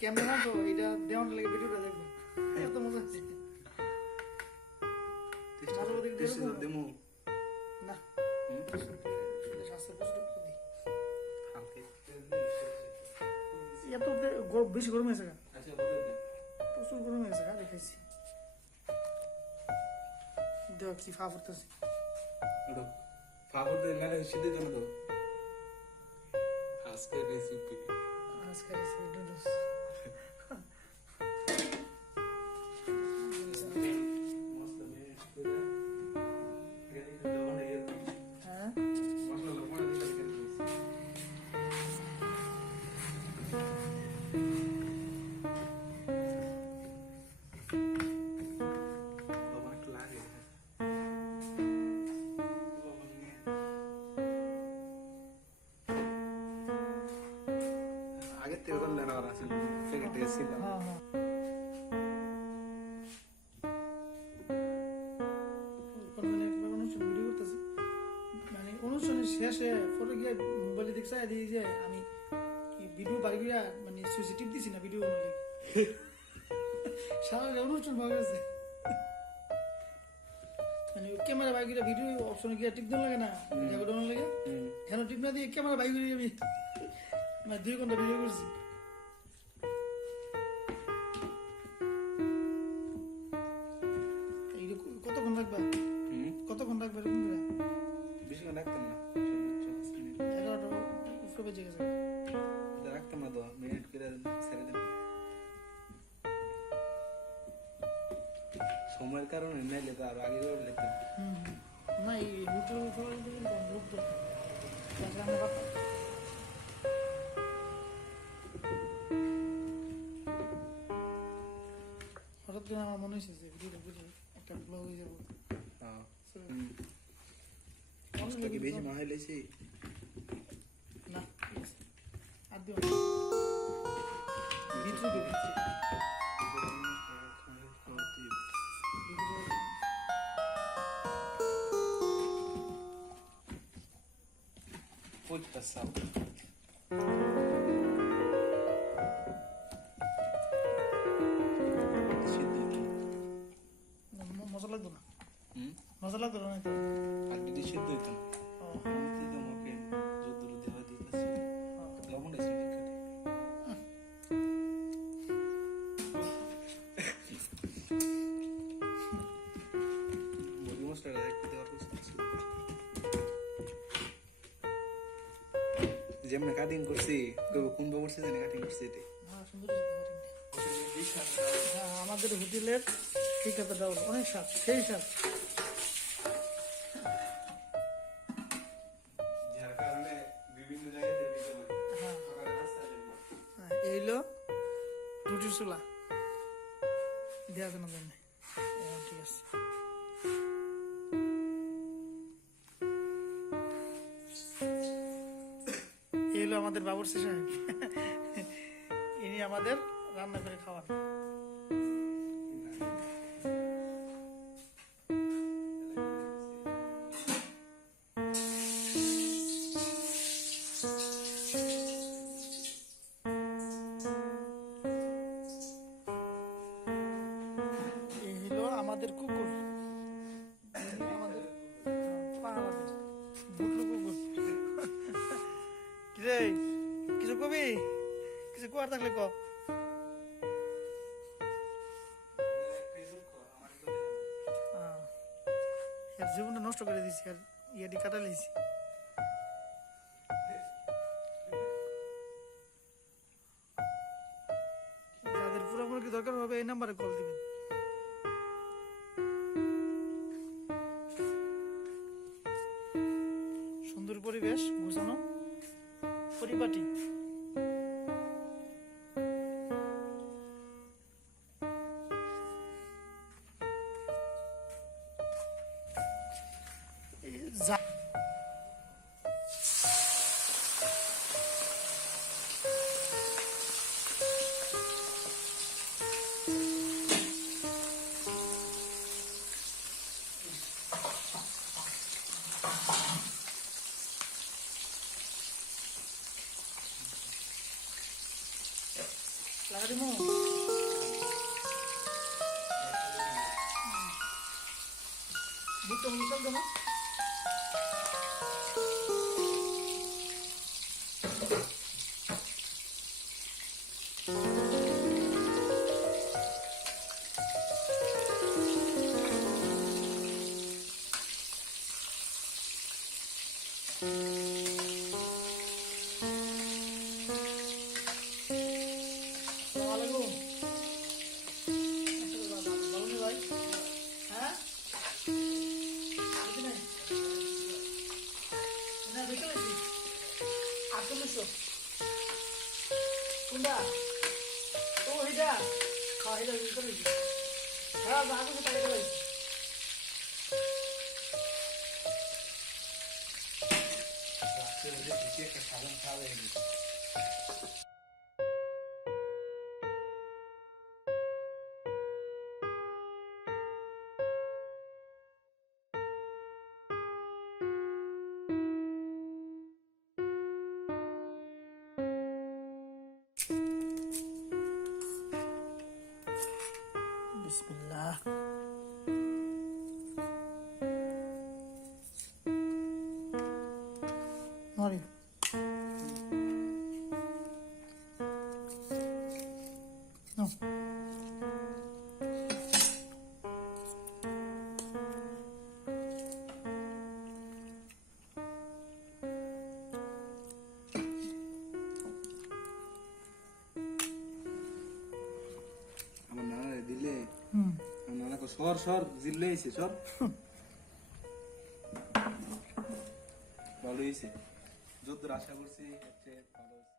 কেমন তো এটা দেওয়ার লাগে ভিডিওটা দেখবো এত মজা হচ্ছে দেমো না স্বাস্থ্য প্রচুর ক্ষতি এত বেশি গরম হয়েছে প্রচুর গরম হয়েছে দেখাইছি দেখ কি ফা করতেছি ফাবর দে মেরে সিধে দেন তো আজকে রেসিপি নুডলস আগে থেকে করলেন আর আসলে প্যাকেটে ছিল অনুষ্ঠানের শেষে পরে গিয়ে মোবাইলে দেখছি যে আমি ভিডিও বাড়ি গিয়া মানে সুইচে টিপ দিছি না ভিডিও বানালে সারা অনুষ্ঠান ভালো গেছে মানে ক্যামেরা বাইক গিয়ে ভিডিও অপশনে গিয়ে টিপ দেওয়া লাগে না রেকর্ড বানানো লাগে হেন টিপ না দিয়ে ক্যামেরা বাইক গিয়ে আমি মানে 2 ঘন্টা ভিডিও করছি কতক্ষণ লাগবে কতক্ষণ লাগবে এরকম করে বেশি রাখতেন না 11টা উপরে বেজে গেছে রাখতাম না তো মিনিট করে ছেড়ে দেন সময়ের কারণে নাইলে তো আরো আগে করে লিখতাম না এই হোটেল লোক তো হঠাৎ করে আমার মনে হয়েছে যে ভিডিওটা বুঝে একটা ব্লগ হয়ে যাবো কি বেশি না হইলেছি না আর দিও ভিতরে দিও Pode passar. মজা লাগতো না মজা লাগতো না তো আগে দিয়ে সিদ্ধ হইতো না আমি তো আমাকে যদুর দেওয়া দিতেছি লবণ আছে মুরগি মশলা একটু দেওয়ার বুঝতেছি যেমন কাটিং করছি কুম্ভ করছি জানি কাটিং করছি এটা আমাদের হোটেলের ঠিকাতে ডাউল অনেক স্বাদ সেই স্বাদ এইলো রুটির চুলা দেওয়া কেন জন্য ঠিক আছে এই হলো আমাদের বাবুর্চি সাহেব ইনি আমাদের রান্না করে খাওয়ান আমাদের কুকুর আমাদের বুটলু কুকুর কিরে কিছু কবি কিছু কোয়ার থাকলে ক জীবনটা নষ্ট করে দিছি আর ইয়েটি কাটা লিছি যাদের পুরোপুরি দরকার হবে এই নাম্বারে কল দিবেন সুন্দর পরিবেশ গোছানো পরিপাটি লাগা দিমু বুটটা মুছাল দেবো আসসালামু আলাইকুম ভালো নেই ভাই হ্যাঁ বুঝি নাই না দেখে নাকি আটচল্লিশশো কোনটা ও এটা হ্যাঁ এটা দেখে নাকি হ্যাঁ আগে তো টাকা লাগবে একটা সাধারণ খাওয়া হয়ে গেছে বিসমিল্লাহ Mario. No. আমার নানা দিলে আমার নানাকে সর জিল্লে এসে সর ভালো হয়েছে যত আশা করছি ভালো হয়েছে